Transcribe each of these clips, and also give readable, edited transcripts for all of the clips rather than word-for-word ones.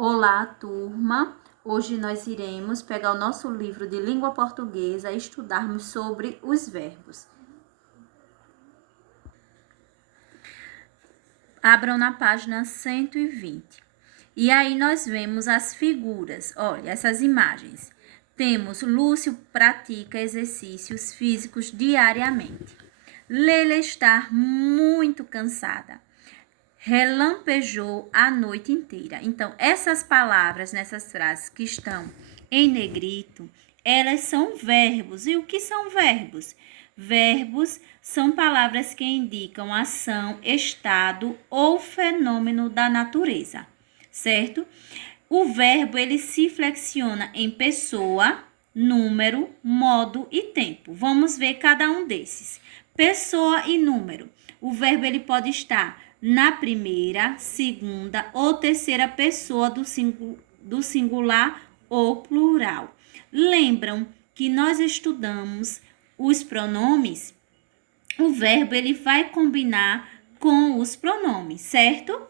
Olá, turma! Hoje nós iremos pegar o nosso livro de língua portuguesa e estudarmos sobre os verbos. Abram na página 120. E aí nós vemos as figuras. Olha, essas imagens. Temos Lúcio pratica exercícios físicos diariamente. Leila está muito cansada. Relampejou a noite inteira. Então, essas palavras nessas frases que estão em negrito, elas são verbos. E o que são verbos? Verbos são palavras que indicam ação, estado ou fenômeno da natureza, certo? O verbo, ele se flexiona em pessoa, número, modo e tempo. Vamos ver cada um desses. Pessoa e número. O verbo, ele pode estar na primeira, segunda ou terceira pessoa do singular ou plural. Lembram que nós estudamos os pronomes? O verbo, ele vai combinar com os pronomes, certo?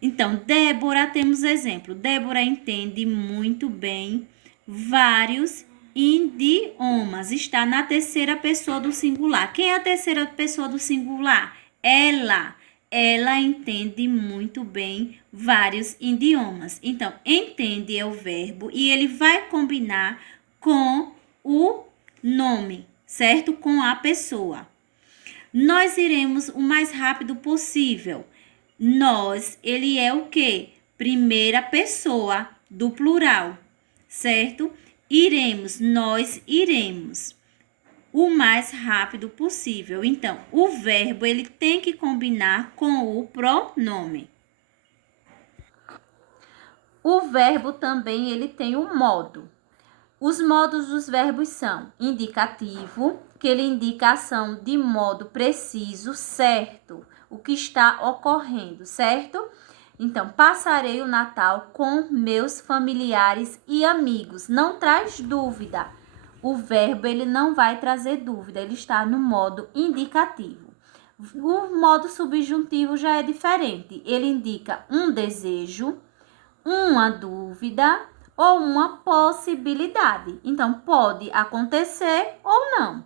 Então, Débora, temos exemplo. Débora entende muito bem vários idiomas. Está na terceira pessoa do singular. Quem é a terceira pessoa do singular? Ela. Ela entende muito bem vários idiomas. Então, entende é o verbo e ele vai combinar com o nome, certo? Com a pessoa. Nós iremos o mais rápido possível. Nós, ele é o quê? Primeira pessoa do plural, certo? Iremos, nós iremos. O mais rápido possível. Então, o verbo, ele tem que combinar com o pronome. O verbo também, ele tem um modo. Os modos dos verbos são indicativo, que ele indica a ação de modo preciso, certo, o que está ocorrendo, certo? Então, passarei o Natal com meus familiares e amigos. Não traz dúvida. O verbo, ele não vai trazer dúvida, ele está no modo indicativo. O modo subjuntivo já é diferente. Ele indica um desejo, uma dúvida ou uma possibilidade. Então, pode acontecer ou não.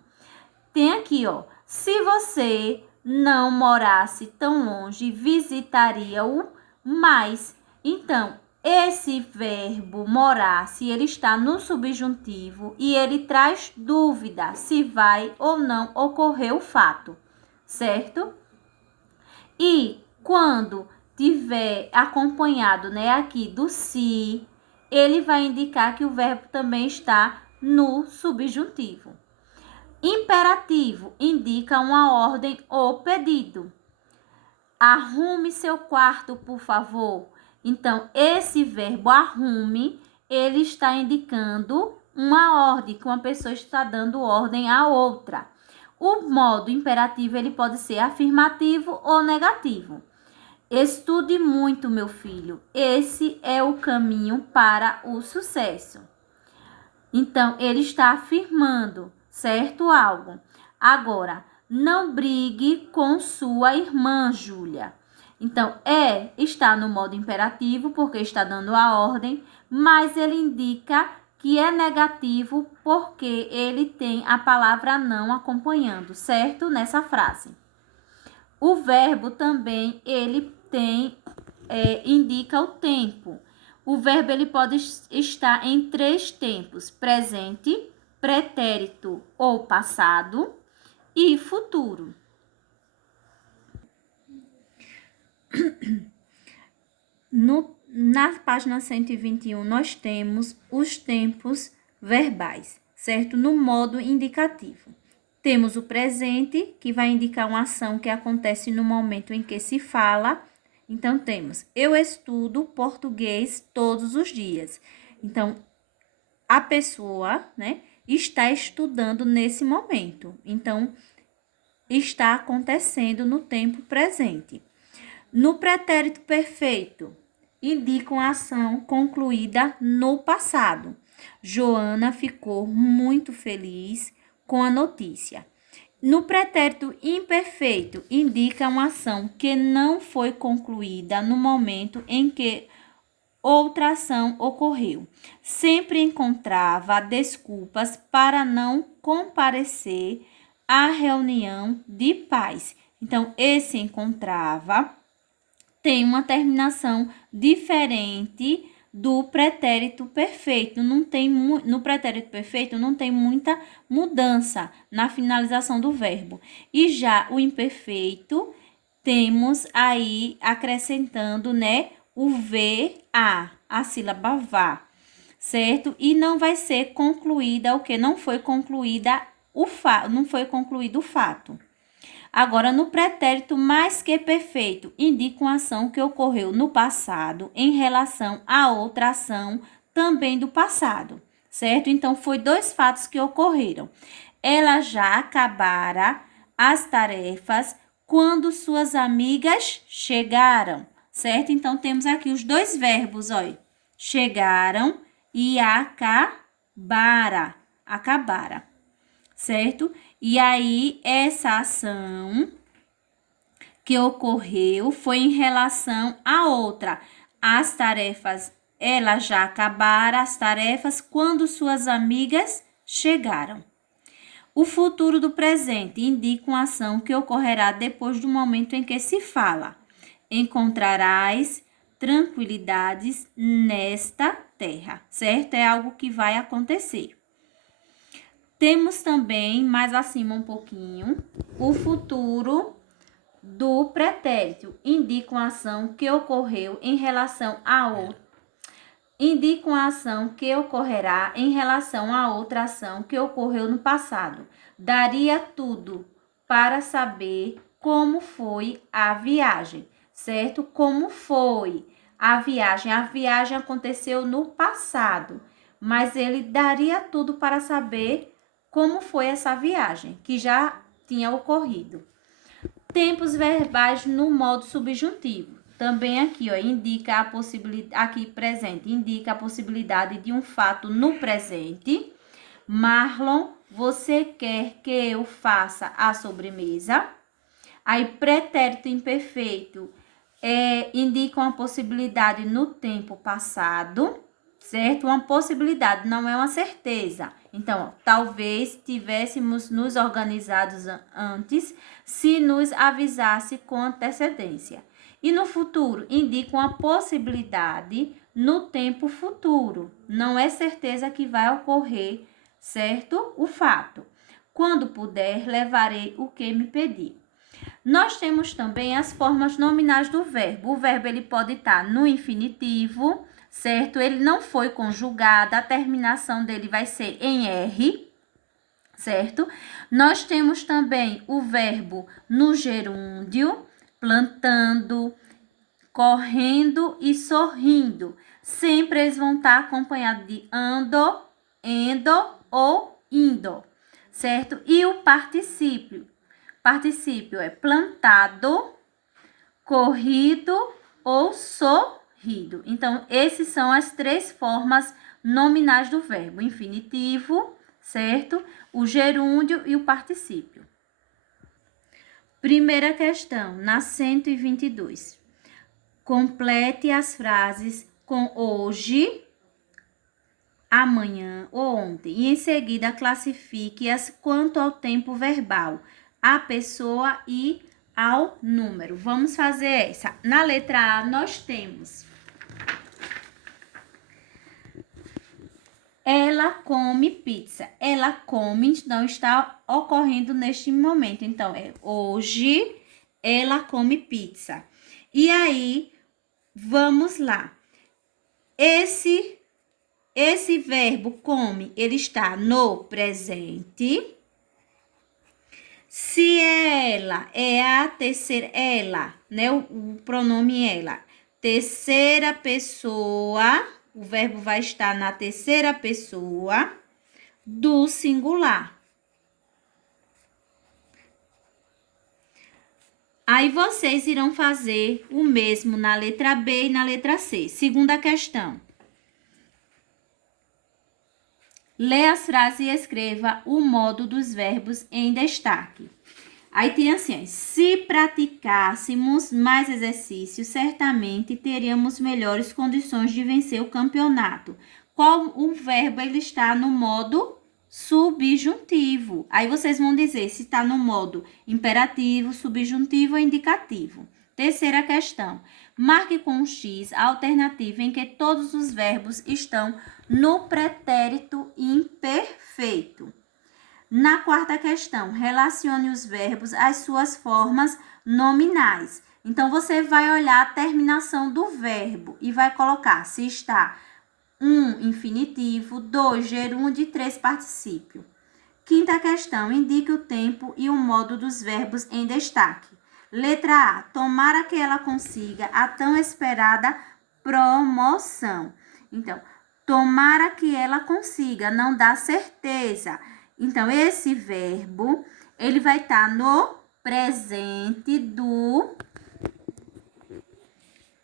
Tem aqui, ó. Se você não morasse tão longe, visitaria-o mais. Então, esse verbo morasse, ele está no subjuntivo e ele traz dúvida se vai ou não ocorrer o fato, certo? E quando tiver acompanhado, né, aqui do se, ele vai indicar que o verbo também está no subjuntivo. Imperativo indica uma ordem ou pedido. Arrume seu quarto, por favor. Então, esse verbo arrume, ele está indicando uma ordem, que uma pessoa está dando ordem a outra. O modo imperativo, ele pode ser afirmativo ou negativo. Estude muito, meu filho. Esse é o caminho para o sucesso. Então, ele está afirmando, certo? Algo. Agora, não brigue com sua irmã, Júlia. Então, está no modo imperativo, porque está dando a ordem, mas ele indica que é negativo porque ele tem a palavra não acompanhando, certo? Nessa frase. O verbo também, ele indica o tempo. O verbo, ele pode estar em 3 tempos: presente, pretérito ou passado e futuro. Na página 121, nós temos os tempos verbais, certo? No modo indicativo. Temos o presente, que vai indicar uma ação que acontece no momento em que se fala. Então, temos: eu estudo português todos os dias. Então, a pessoa, né, está estudando nesse momento. Então, está acontecendo no tempo presente. No pretérito perfeito, indica uma ação concluída no passado. Joana ficou muito feliz com a notícia. No pretérito imperfeito, indica uma ação que não foi concluída no momento em que outra ação ocorreu. Sempre encontrava desculpas para não comparecer à reunião de pais. Então, esse encontrava tem uma terminação diferente do pretérito perfeito. No pretérito perfeito não tem muita mudança na finalização do verbo. E já o imperfeito, temos aí acrescentando, né, o VA, a sílaba vá, certo? E não vai ser concluída o que não foi concluída não foi concluído o fato. Agora, no pretérito mais que perfeito, indica uma ação que ocorreu no passado em relação a outra ação também do passado, certo? Então, foi 2 fatos que ocorreram. Ela já acabara as tarefas quando suas amigas chegaram, certo? Então, temos aqui os 2 verbos, olha. Chegaram e acabara, certo? E aí, essa ação que ocorreu foi em relação à outra. As tarefas, ela já acabaram as tarefas quando suas amigas chegaram. O futuro do presente indica uma ação que ocorrerá depois do momento em que se fala. Encontrarás tranquilidades nesta terra, certo? É algo que vai acontecer. Temos também, mais acima um pouquinho, o futuro do pretérito. Indica uma ação que ocorreu em relação a outra. Indica uma ação que ocorrerá em relação a outra ação que ocorreu no passado. Daria tudo para saber como foi a viagem, certo? Como foi a viagem? A viagem aconteceu no passado, mas ele daria tudo para saber como foi essa viagem, que já tinha ocorrido. Tempos verbais no modo subjuntivo. Também aqui, ó, indica a possibilidade, aqui presente, indica a possibilidade de um fato no presente. Marlon, você quer que eu faça a sobremesa? Aí, pretérito imperfeito indica uma possibilidade no tempo passado, certo? Uma possibilidade, não é uma certeza. Então, talvez tivéssemos nos organizados antes se nos avisasse com antecedência. E no futuro, indica uma possibilidade no tempo futuro. Não é certeza que vai ocorrer, certo? O fato. Quando puder, levarei o que me pedir. Nós temos também as formas nominais do verbo. O verbo ele pode estar no infinitivo, certo? Ele não foi conjugado, a terminação dele vai ser em R, certo? Nós temos também o verbo no gerúndio, plantando, correndo e sorrindo. Sempre eles vão estar acompanhados de ando, endo ou indo, certo? E o particípio. Particípio é plantado, corrido ou sorrido. Então, essas são as 3 formas nominais do verbo: infinitivo, certo? O gerúndio e o particípio. Primeira questão, na 122. Complete as frases com hoje, amanhã ou ontem. E em seguida, classifique-as quanto ao tempo verbal, à pessoa e ao número. Vamos fazer essa. Na letra A, nós temos: ela come pizza. Ela come não está ocorrendo neste momento. Então, é hoje ela come pizza. E aí, vamos lá. Esse verbo come, ele está no presente. Se ela é a terceira, ela, né? O pronome ela. Terceira pessoa, o verbo vai estar na terceira pessoa do singular. Aí vocês irão fazer o mesmo na letra B e na letra C. Segunda questão. Lê as frases e escreva o modo dos verbos em destaque. Aí tem assim, ó, se praticássemos mais exercícios, certamente teríamos melhores condições de vencer o campeonato. Qual o verbo ele está no modo subjuntivo? Aí vocês vão dizer se está no modo imperativo, subjuntivo ou indicativo. Terceira questão. Marque com um X a alternativa em que todos os verbos estão no pretérito imperfeito. Na quarta questão, relacione os verbos às suas formas nominais. Então, você vai olhar a terminação do verbo e vai colocar se está 1, infinitivo, 2, gerúndio e 3, particípio. Quinta questão, indique o tempo e o modo dos verbos em destaque. Letra A, tomara que ela consiga a tão esperada promoção. Então, tomara que ela consiga, não dá certeza. Então, esse verbo, ele vai estar no presente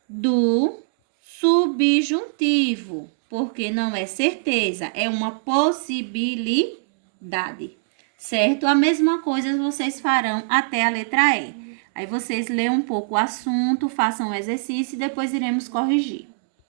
do subjuntivo, porque não é certeza, é uma possibilidade, certo? A mesma coisa vocês farão até a letra E. Aí vocês leem um pouco o assunto, façam o exercício e depois iremos corrigir.